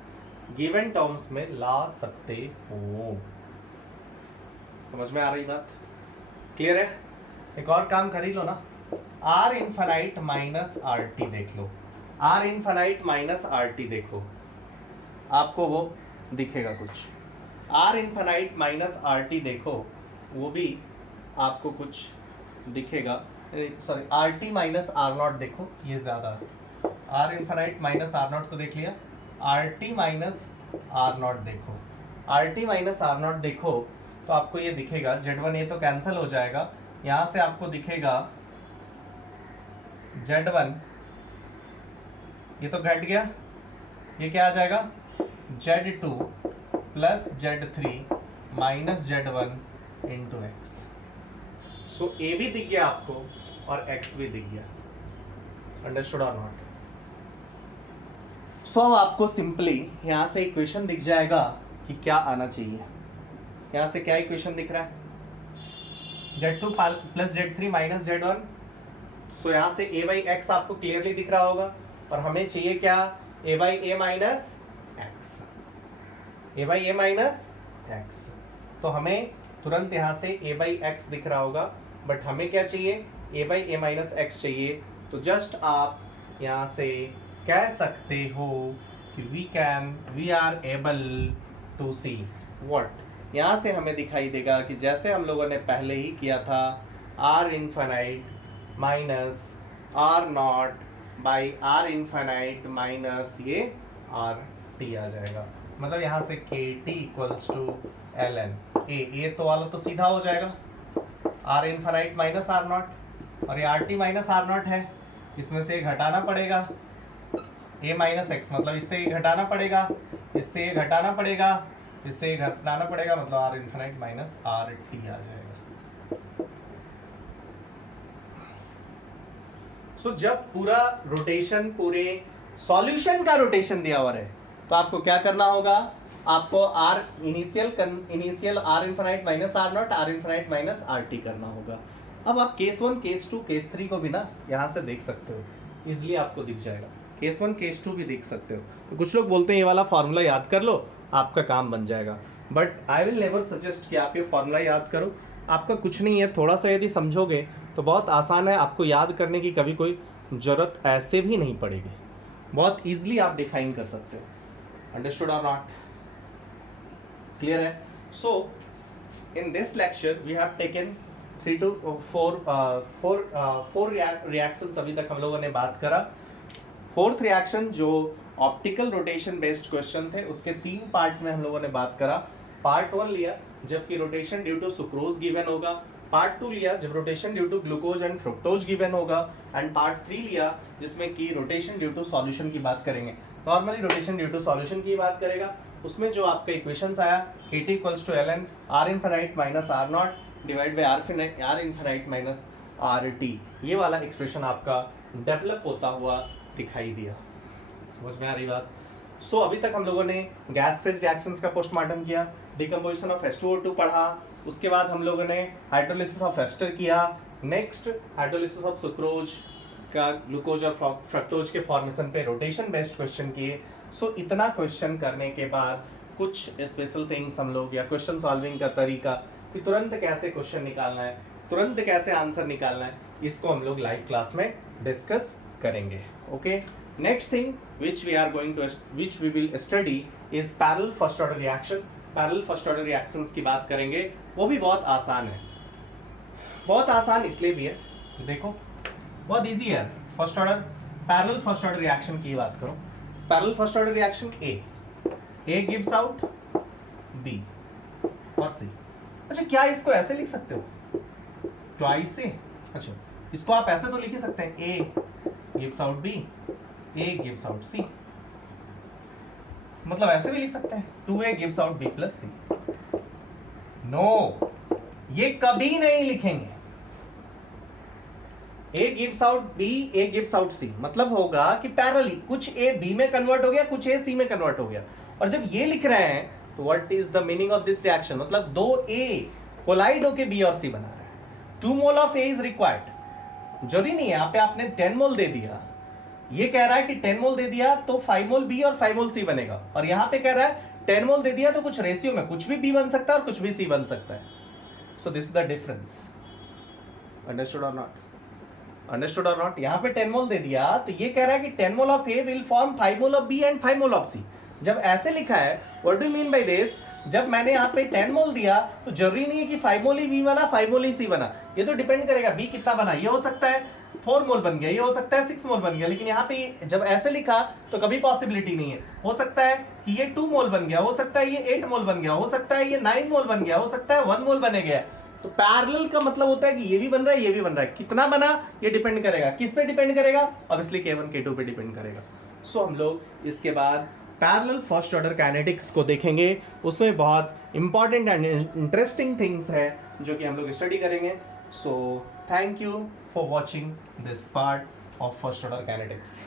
गिवन टर्म्स में ला सकते हो। समझ में आ रही बात, क्लियर है? एक और काम कर ही लो ना, R इन्फिनाइट माइनस RT देख लो। R infinite minus R T देखो, आपको वो दिखेगा कुछ। R infinite minus R T देखो, वो भी आपको कुछ दिखेगा। Sorry, R T minus R naught देखो, ये ज्यादा। R infinite minus R naught को देख लिया, R T minus R naught देखो। R T minus R naught देखो तो आपको ये दिखेगा, Z1 ये तो कैंसिल हो जाएगा, यहां से आपको दिखेगा Z1, ये तो घट गया, ये क्या आ जाएगा Z2 plus Z3 minus Z1 into X. So A भी दिख गया आपको और एक्स भी दिख गया। अंडरस्टूड और नॉट? सो अब आपको सिंपली यहां से इक्वेशन दिख जाएगा कि क्या आना चाहिए। यहां से क्या इक्वेशन दिख रहा है, Z2 plus Z3 minus Z1। सो यहां से a बाई एक्स आपको क्लियरली दिख रहा होगा, और हमें चाहिए क्या, a by A minus x, a by A minus x. तो हमें तुरंत यहां से a बाई एक्स दिख रहा होगा, बट हमें क्या चाहिए, a by A minus x चाहिए। तो जस्ट आप यहां से कह सकते हो कि we are able to see what, यहां से हमें दिखाई देगा कि जैसे हम लोगों ने पहले ही किया था, R infinite minus R naught by R infinite minus ये आर टी आ जाएगा। मतलब यहाँ से K T equals to L N A तो वाला तो सीधा हो जाएगा, R infinite minus R naught, और ये R T minus R naught है, इसमें से घटाना पड़ेगा ए माइनस एक्स, मतलब इससे ये घटाना पड़ेगा, इससे ये घटाना पड़ेगा, इससे ये घटाना पड़ेगा, मतलब R infinite minus R T आ जाएगा। सो जब पूरा रोटेशन, पूरे सॉल्यूशन का रोटेशन दिया हुआ है, तो आपको क्या करना होगा, आपको R initial R infinite minus R naught, R infinite minus R T करना होगा। अब आप केस 1, केस 2, केस 3 को भी ना यहाँ से देख सकते हो, इजिली आपको दिख जाएगा। केस 1, केस 2 भी देख सकते हो। तो कुछ लोग बोलते हैं ये वाला फॉर्मूला याद कर लो, आपका काम बन जाएगा, but I will never suggest कि आप ये फॉर्मूला याद करो। आपका कुछ नहीं है, थोड़ा सा यदि समझोगे तो बहुत आसान है, आपको याद करने की कभी कोई जरूरत ऐसे भी नहीं पड़ेगी, बहुत इजीली आप डिफाइन कर सकते हो। अंडरस्टूड और नॉट? क्लियर है? So in this lecture we have taken 3 to 4 reactions अभी तक हम लोगों ने बात करा। फोर्थ रिएक्शन जो ऑप्टिकल रोटेशन बेस्ड क्वेश्चन थे, उसके 3 पार्ट में हम लोगों ने बात करा। पार्ट 1 लिया जबकि rotation due to sucrose given होगा, पार्ट 2 लिया जब rotation due to glucose and fructose given होगा, एंड पार्ट 3 लिया जिसमें कि रोटेशन ड्यू टू सॉल्यूशन की बात करेंगे। Normally rotation due to solution की बात करेगा, उसमें जो आपका इक्वेशंस आया Kt equals to ln r infinite minus r not divide by r infinite minus rt, ये वाला एक्सप्रेशन आपका डेवलप होता हुआ दिखाई दिया। समझ में आ रही बात? सो अभी तक हम लोगों ने गैस फेज रिएक्शंस का पोस्टमार्टम किया, डिकम्पोजिशन ऑफ H2O2 पढ़ा, उसके बाद हम लोगों ने हाइड्रोलिसिस ऑफ एस्टर किया, नेक्स्ट हाइड्रोलिसिस ऑफ सुक्रोज का ग्लूकोज और फ्रक्टोज के फॉर्मेशन पे रोटेशन बेस्ड क्वेश्चन किए। सो इतना क्वेश्चन करने के बाद कुछ स्पेशल थिंग्स हम लोग, या क्वेश्चन सॉल्विंग का तरीका कि तुरंत कैसे क्वेश्चन निकालना है, तुरंत कैसे आंसर निकालना है, इसको हम लोग लाइव क्लास में डिस्कस करेंगे। Okay, next thing which we will study is parallel first order reaction। Parallel first order reactions की बात करेंगे, वो भी बहुत आसान है। बहुत आसान इसलिए भी है, देखो बहुत इजी है। First order parallel first order reaction की बात करो, parallel first order reaction A gives out B और सी। अच्छा, क्या इसको ऐसे लिख सकते हो ट्वाइस से? अच्छा, इसको आप ऐसे तो लिख ही सकते हैं, A gives out B, A gives out C, मतलब ऐसे भी लिख सकते हैं 2a gives out b plus C. No, ये कभी नहीं लिखेंगे। a gives out b, a gives out c, मतलब होगा कि पैरेलली कुछ a b में कन्वर्ट हो गया, कुछ a c में कन्वर्ट हो गया। और जब ये लिख रहे हैं तो what is the meaning of this reaction, मतलब 2a कोलाइड होके b और c बना रहा है। 2 mole of a is required. जरूरी नहीं है, यहाँ पे आपने 10 मोल दे दिया, ये कह रहा है कि 10 मोल दे दिया तो 5 मोल बी और 5 मोल सी बनेगा, और यहां पे कह रहा है 10 मोल दे दिया तो कुछ रेशियो में कुछ भी बी बन सकता है और कुछ भी सी बन सकता है। So this is the difference. Understood और नॉट? अंडरस्टूड और नॉट? यहाँ पे 10 मोल दे दिया तो ये कह रहा है कि 10 mole of A will form 5 mole of B and 5 mole of C. जब ऐसे लिखा है, what do you mean by this? जब मैंने यहाँ पे 10 मोल दिया तो जरूरी नहीं है कि 5 मोल ही बी बना, 5 मोल ही सी बना। ये तो डिपेंड करेगा बी कितना बना। ये हो सकता है 4 मोल बन गया, ये हो सकता है 6 मोल बन गया, लेकिन यहाँ पे जब ऐसे लिखा तो कभी पॉसिबिलिटी नहीं है। हो सकता है कि ये 2 मोल बन गया, हो सकता है ये 8 मोल बन गया, हो सकता है ये 9 मोल बन गया, हो सकता है 1 मोल बने गया। तो पैरेलल का मतलब होता है कि ये भी बन रहा है, ये भी बन रहा है। कितना बना ये डिपेंड करेगा, किस पे डिपेंड करेगा? ऑब्वियसली K1 K2 पे डिपेंड करेगा। सो हम लोग इसके बाद पैरेलल फर्स्ट ऑर्डर काइनेटिक्स को देखेंगे। उसमें बहुत इंपॉर्टेंट एंड इंटरेस्टिंग थिंग्स है जो कि हम लोग स्टडी करेंगे। So thank you for watching this part of first order kinetics.